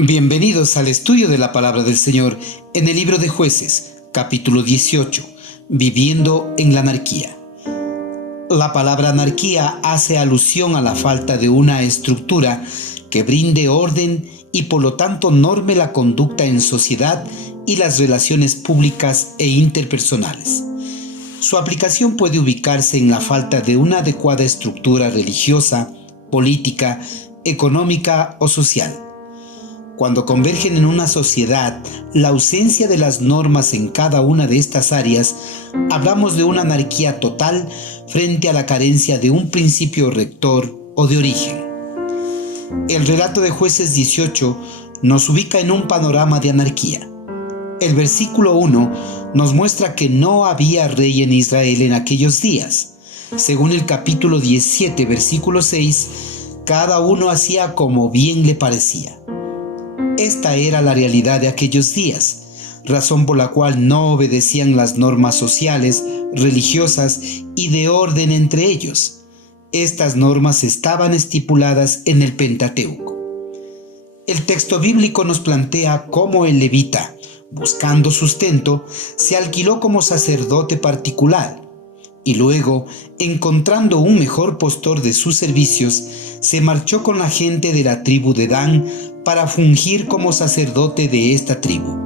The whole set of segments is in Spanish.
Bienvenidos al estudio de la palabra del Señor en el libro de Jueces, capítulo 18, viviendo en la anarquía. La palabra anarquía hace alusión a la falta de una estructura que brinde orden y por lo tanto norme la conducta en sociedad y las relaciones públicas e interpersonales. Su aplicación puede ubicarse en la falta de una adecuada estructura religiosa, política, económica o social. Cuando convergen en una sociedad la ausencia de las normas en cada una de estas áreas, hablamos de una anarquía total frente a la carencia de un principio rector o de origen. El relato de Jueces 18 nos ubica en un panorama de anarquía. El versículo 1 nos muestra que no había rey en Israel en aquellos días. Según el capítulo 17, versículo 6, cada uno hacía como bien le parecía. Esta era la realidad de aquellos días, razón por la cual no obedecían las normas sociales, religiosas y de orden entre ellos. Estas normas estaban estipuladas en el Pentateuco. El texto bíblico nos plantea cómo el levita, buscando sustento, se alquiló como sacerdote particular y luego, encontrando un mejor postor de sus servicios, se marchó con la gente de la tribu de Dan para fungir como sacerdote de esta tribu.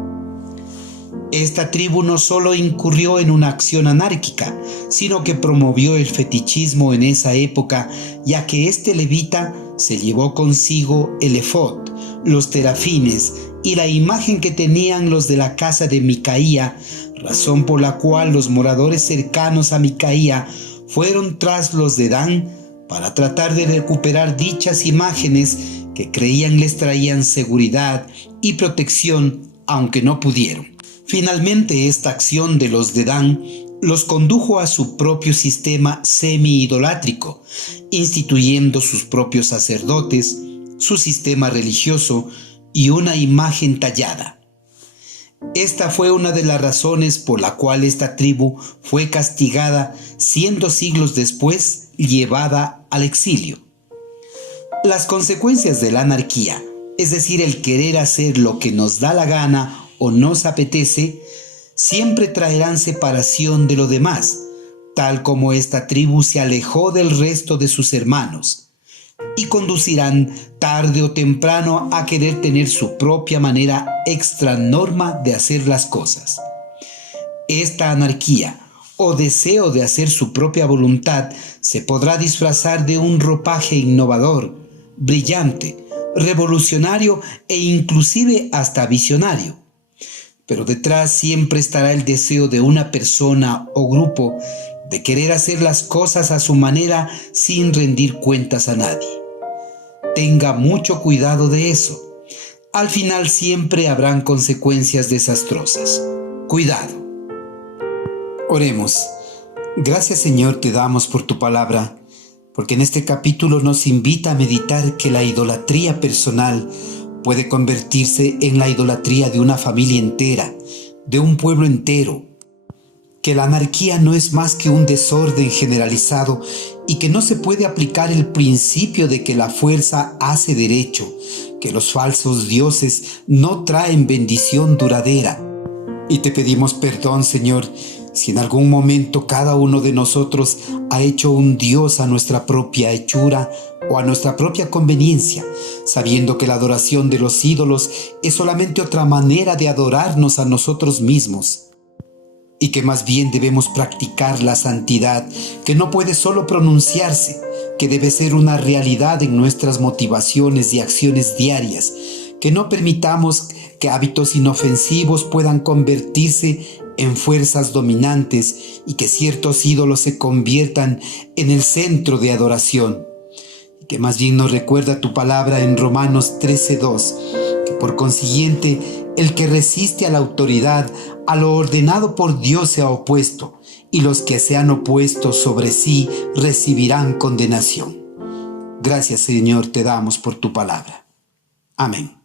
Esta tribu no solo incurrió en una acción anárquica, sino que promovió el fetichismo en esa época, ya que este levita se llevó consigo el efod, los terafines y la imagen que tenían los de la casa de Micaía, razón por la cual los moradores cercanos a Micaía fueron tras los de Dan para tratar de recuperar dichas imágenes que creían les traían seguridad y protección, aunque no pudieron. Finalmente, esta acción de los de Dan los condujo a su propio sistema semi-idolátrico, instituyendo sus propios sacerdotes, su sistema religioso y una imagen tallada. Esta fue una de las razones por la cual esta tribu fue castigada, siendo siglos después llevada al exilio. Las consecuencias de la anarquía, es decir, el querer hacer lo que nos da la gana o nos apetece, siempre traerán separación de lo demás, tal como esta tribu se alejó del resto de sus hermanos, y conducirán tarde o temprano a querer tener su propia manera extra norma de hacer las cosas. Esta anarquía o deseo de hacer su propia voluntad se podrá disfrazar de un ropaje innovador, brillante, revolucionario e inclusive hasta visionario. Pero detrás siempre estará el deseo de una persona o grupo de querer hacer las cosas a su manera sin rendir cuentas a nadie. Tenga mucho cuidado de eso. Al final siempre habrán consecuencias desastrosas. Cuidado. Oremos. Gracias, Señor, te damos por tu palabra, porque en este capítulo nos invita a meditar que la idolatría personal puede convertirse en la idolatría de una familia entera, de un pueblo entero, que la anarquía no es más que un desorden generalizado y que no se puede aplicar el principio de que la fuerza hace derecho, que los falsos dioses no traen bendición duradera. Y te pedimos perdón, Señor, si en algún momento cada uno de nosotros ha hecho un Dios a nuestra propia hechura o a nuestra propia conveniencia, sabiendo que la adoración de los ídolos es solamente otra manera de adorarnos a nosotros mismos, y que más bien debemos practicar la santidad, que no puede solo pronunciarse, que debe ser una realidad en nuestras motivaciones y acciones diarias, que no permitamos que hábitos inofensivos puedan convertirse en fuerzas dominantes y que ciertos ídolos se conviertan en el centro de adoración. Y que más bien nos recuerda tu palabra en Romanos 13:2, que por consiguiente el que resiste a la autoridad, a lo ordenado por Dios se ha opuesto, y los que se han opuesto sobre sí recibirán condenación. Gracias, Señor, te damos por tu palabra. Amén.